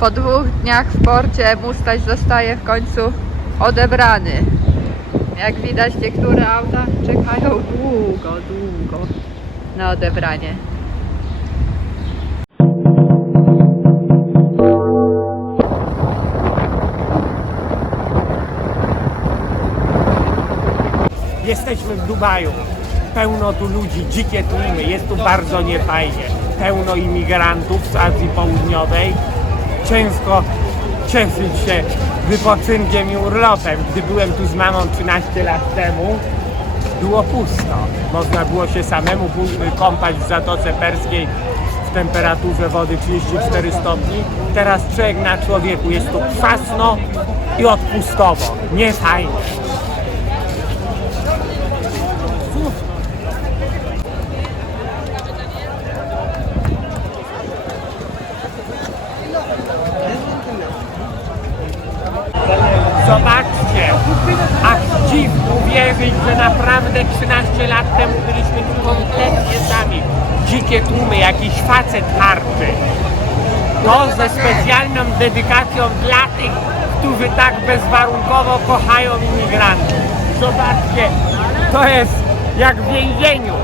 Po 2 dniach w porcie Mustaś zostaje w końcu odebrany. Jak widać, niektóre auta czekają długo na odebranie. Jesteśmy w Dubaju. Pełno tu ludzi, dzikie tłumy. Jest tu bardzo niefajnie. Pełno imigrantów z Azji Południowej. Ciężko cieszyć się wypoczynkiem i urlopem. Gdy byłem tu z mamą 13 lat temu, było pusto. Można było się samemu kąpać w Zatoce Perskiej w temperaturze wody 34 stopni. Teraz człowiek na człowieku. Jest tu kwasno i odpustowo. Niefajnie. Zobaczcie, aż dziw uwierzyć, że naprawdę 13 lat temu byliśmy tu kompletnie sami. Dzikie tłumy, jakiś facet harczy. To ze specjalną dedykacją dla tych, którzy tak bezwarunkowo kochają imigrantów. Zobaczcie, to jest jak w więzieniu.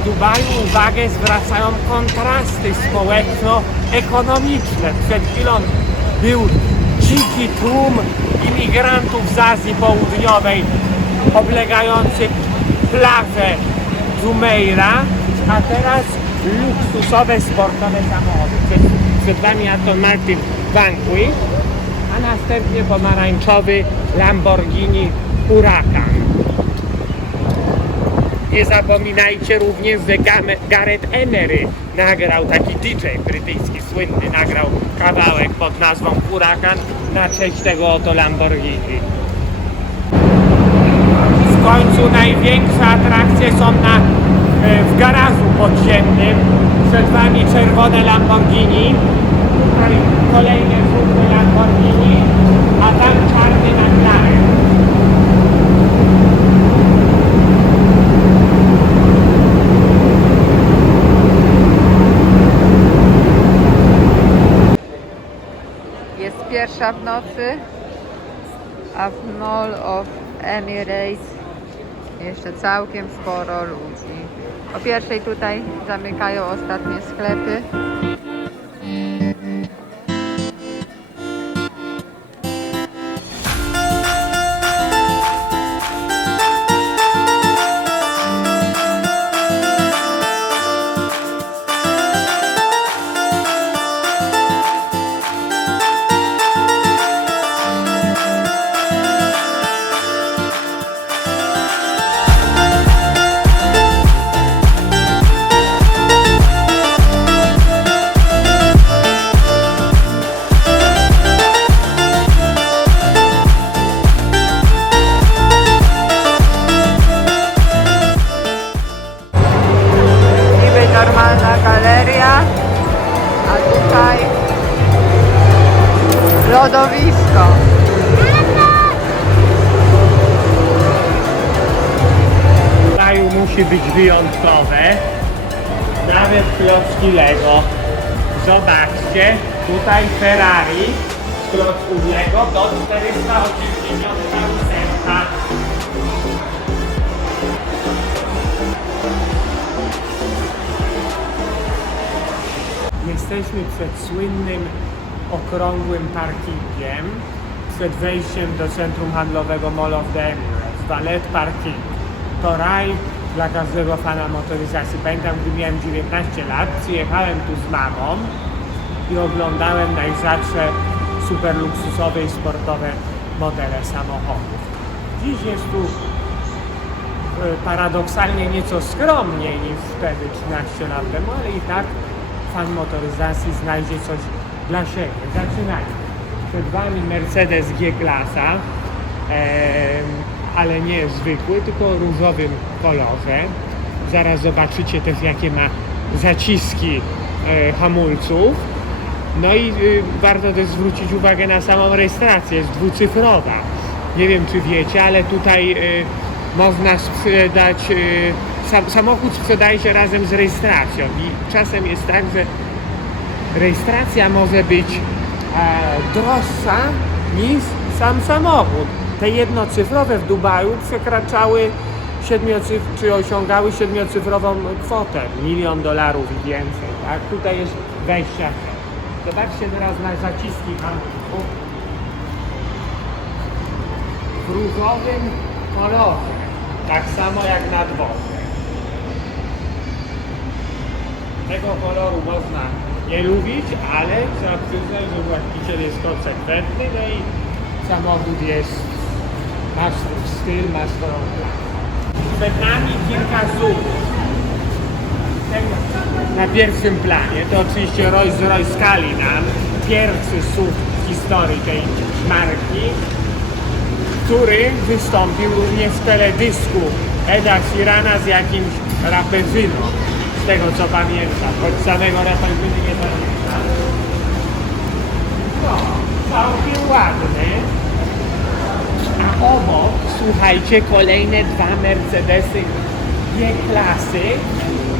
W Dubaju uwagę zwracają kontrasty społeczno-ekonomiczne. Przed chwilą był dziki tłum imigrantów z Azji Południowej oblegający plażę Jumeirah, a teraz luksusowe sportowe samochody. Przed wami Aston Martin Vanquish, a następnie pomarańczowy Lamborghini Huracan. Nie zapominajcie również, że Gareth Emery nagrał, taki DJ brytyjski słynny, nagrał kawałek pod nazwą Huracan na cześć tego oto Lamborghini. W końcu największe atrakcje są w garażu podziemnym. Przed wami czerwone Lamborghini, tutaj kolejne żółte Lamborghini, a tam czarny McLaren. Jest 1:00 w nocy, a w Mall of Emirates jeszcze całkiem sporo ludzi. O 1:00 tutaj zamykają ostatnie sklepy. Normalna galeria, a tutaj lodowisko. W kraju musi być wyjątkowe, nawet klocki Lego. Zobaczcie, tutaj Ferrari z klocków Lego do 480 centa. Jesteśmy przed słynnym, okrągłym parkingiem, przed wejściem do centrum handlowego Mall of the Emirates, Valet Parking. To raj dla każdego fana motoryzacji. Pamiętam, gdy miałem 19 lat, przyjechałem tu z mamą i oglądałem najrzadsze super luksusowe i sportowe modele samochodów. Dziś jest tu paradoksalnie nieco skromniej niż wtedy 13 lat temu, ale i tak fan motoryzacji znajdzie coś dla siebie. Zaczynajmy. Przed wami Mercedes G-klasa, ale nie zwykły, tylko o różowym kolorze. Zaraz zobaczycie też, jakie ma zaciski hamulców. No i warto też zwrócić uwagę na samą rejestrację, jest dwucyfrowa. Nie wiem czy wiecie, ale tutaj można sprzedać, samochód sprzedaje się razem z rejestracją i czasem jest tak, że rejestracja może być droższa niż sam samochód. Te jednocyfrowe w Dubaju przekraczały czy osiągały siedmiocyfrową kwotę, $1 000 000 i więcej. Tak? Tutaj jest 20. Zobaczcie teraz na zaciski hamulców w różowym kolorze, tak samo jak na dworze. Tego koloru można nie lubić, ale trzeba przyznać, że właściciel jest konsekwentny, no i samochód ma swój styl, ma swoją klasę. Przed nami kilka SUV-ów. Na pierwszym planie to oczywiście Rolls-Royce Cullinan, pierwszy SUV w historii tej marki, który wystąpił również w teledysku Eda Sheerana z jakimś raperzyną, z tego co pamiętam, choć samego raperzyny nie pamiętam. No, całkiem ładny. A obok, słuchajcie, kolejne dwa Mercedesy G-klasy.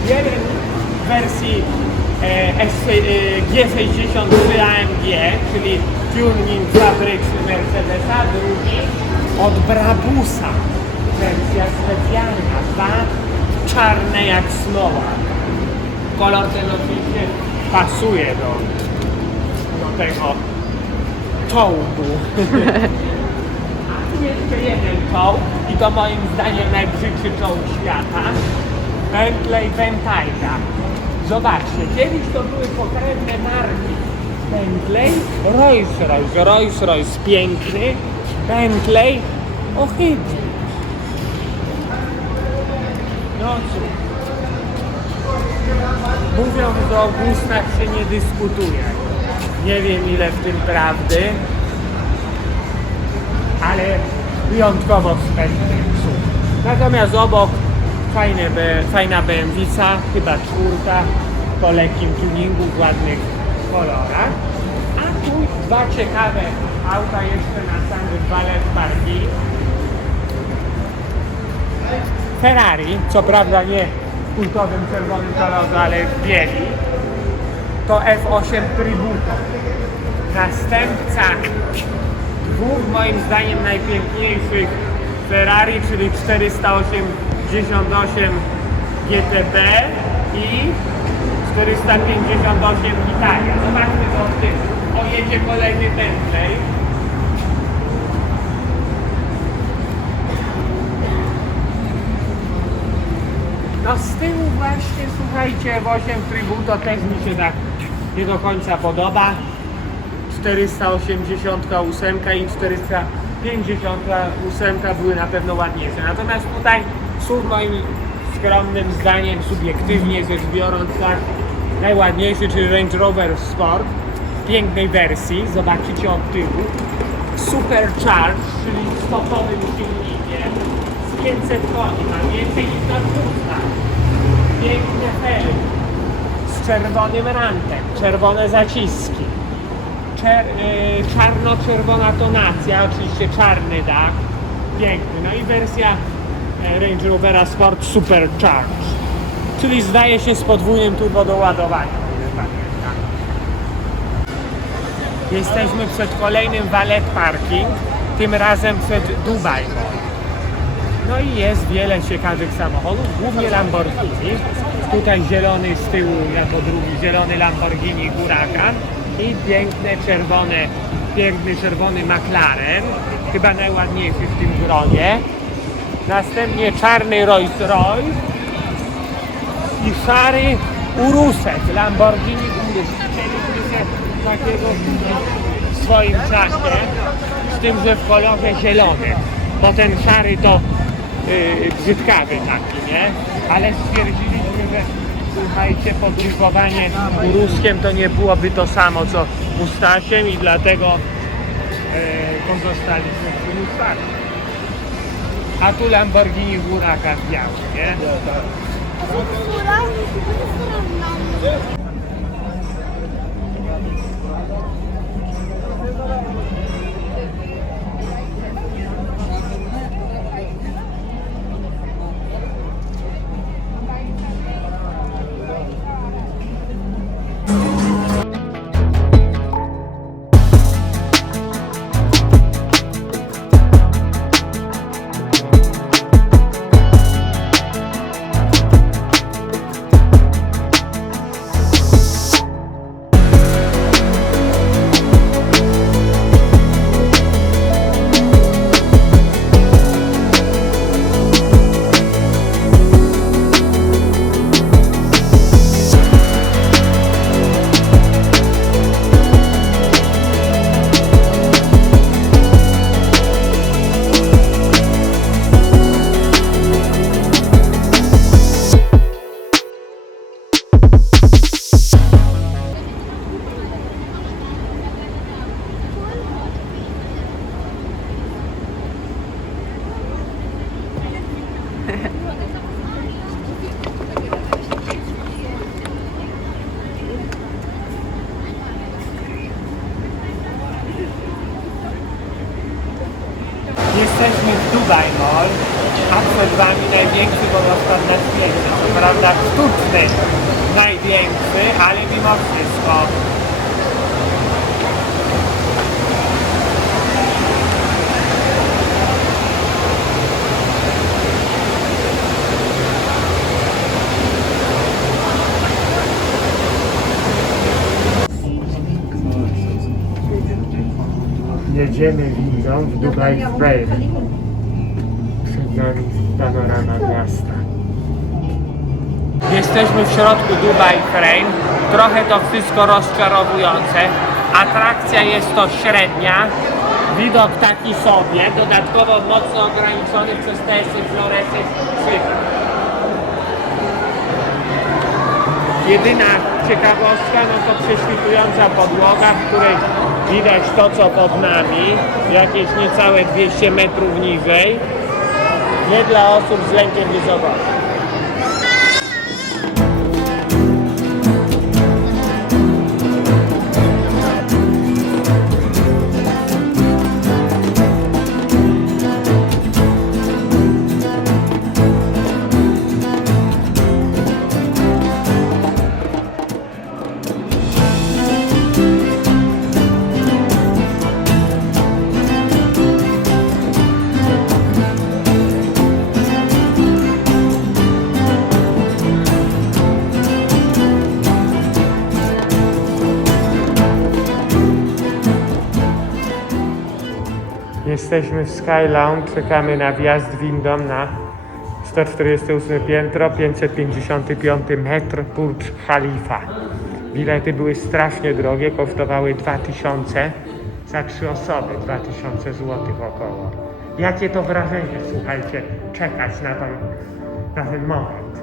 Jeden w wersji G63 AMG, czyli tuning fabryczny Mercedesa, drugi od Brabusa, wersja specjalna, dwa czarne jak smoła. Kolor ten oczywiście pasuje do tego czołgu. A tu jeszcze jeden czołg i to moim zdaniem najbrzydszy czołg świata. Bentley Bentayga. Zobaczcie, kiedyś to były pokrewne marki. Bentley, Rolls-Royce. Rolls-Royce piękny, Bentley ohydny. No cóż. Mówią, że o gustach się nie dyskutuje. Nie wiem ile w tym prawdy, ale wyjątkowo spędny SUV. Natomiast obok fajna BMW-ca, chyba czwórka, po lekkim tuningu, w ładnych kolorach. A tu dwa ciekawe auta jeszcze na samym valet parking. Ferrari, co prawda nie w kultowym czerwonym kolorze, ale w bieli. To F8 Tributo. Następca dwóch moim zdaniem najpiękniejszych Ferrari, czyli 488 GTB i 458 Italia. Zobaczmy co w tym. O, jedzie kolejny Bentley. No z tyłu właśnie, słuchajcie, F8 Tributo też mi się tak nie do końca podoba. 488 i 458 były na pewno ładniejsze. Natomiast tutaj SUV moim skromnym zdaniem, subiektywnie rzecz biorąc, tak najładniejszy, czyli Range Rover Sport w pięknej wersji. Zobaczycie od tyłu. Supercharged, czyli stopowym silnikiem z 500 koni, ma więcej niż na dwóch. Piękne felgi z czerwonym rantem, czerwone zaciski. Czarno-czerwona tonacja, oczywiście czarny dach, piękny. No i wersja Range Rovera Sport Supercharged, czyli zdaje się z podwójnym turbodoładowaniem. Jesteśmy przed kolejnym valet parking, tym razem przed Dubai Mall. No i jest wiele ciekawych samochodów, głównie Lamborghini. Tutaj zielony z tyłu, jako drugi zielony Lamborghini Huracan. I piękny czerwony McLaren, chyba najładniejszy w tym gronie. Następnie czarny Rolls-Royce i szary Urusek, Lamborghini Urus. Chcieliśmy się takiego w swoim czasie, z tym, że w kolorze zielonym, bo ten szary to brzydkawy taki, nie? Ale stwierdziliśmy, że słuchajcie, podróżowanie Uruskiem to nie byłoby to samo co Mustangiem i dlatego pozostaliśmy przy Mustangu. A tu Lamborghini Huracan biały, nie? a przed Wami największy wodospad na świecie. Co prawda sztuczny największy, ale mimo wszystko. Jedziemy windą w Dubai Frame. Przed nami panorama miasta. Jesteśmy w środku Dubai Frame. Trochę to wszystko rozczarowujące. Atrakcja jest to średnia. Widok taki sobie, dodatkowo mocno ograniczony przez testy fluorescent szyb. Jedyna ciekawostka no to prześwitująca podłoga, w której widać to co pod nami, jakieś niecałe 200 metrów niżej, nie dla osób z lękiem wysokości. Jesteśmy w Sky Lounge, czekamy na wjazd windą na 148 piętro, 555 metr Burj Khalifa. Bilety były strasznie drogie, kosztowały 2000 za 3 osoby, 2000 zł około. Jakie to wrażenie, słuchajcie, czekać na ten moment?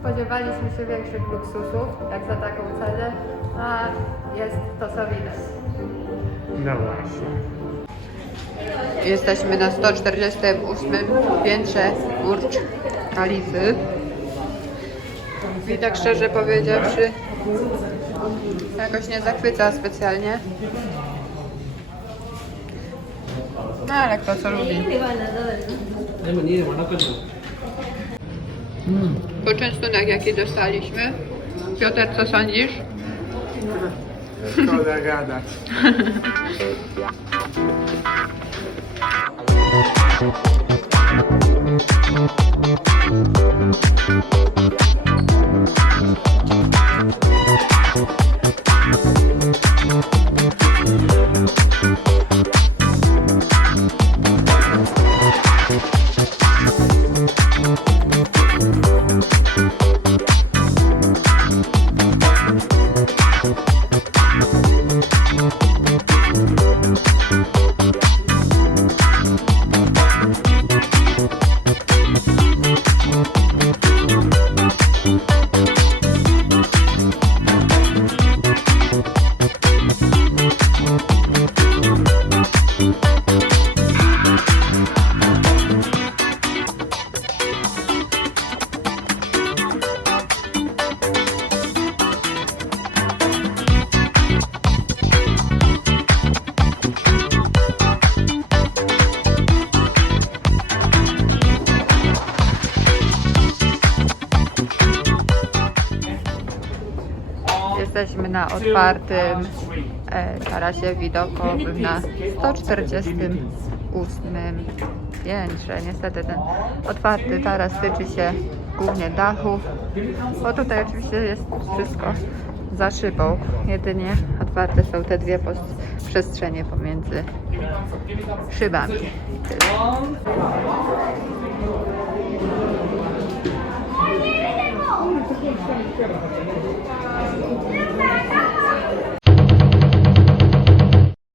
Spodziewaliśmy się większych luksusów, jak za taką cenę, a jest to co widać. No właśnie. Jesteśmy na 148 piętrze Burj Khalify. I tak szczerze powiedziawszy, jakoś nie zachwyca specjalnie. No ale kto co lubi. Poczęstunek jaki dostaliśmy. Piotr, co sądzisz? Szkoda gadać. Jesteśmy na otwartym tarasie widokowym na 148 piętrze. Niestety ten otwarty taras tyczy się głównie dachu, bo tutaj oczywiście jest wszystko za szybą. Jedynie otwarte są te dwie przestrzenie pomiędzy szybami. I tyle.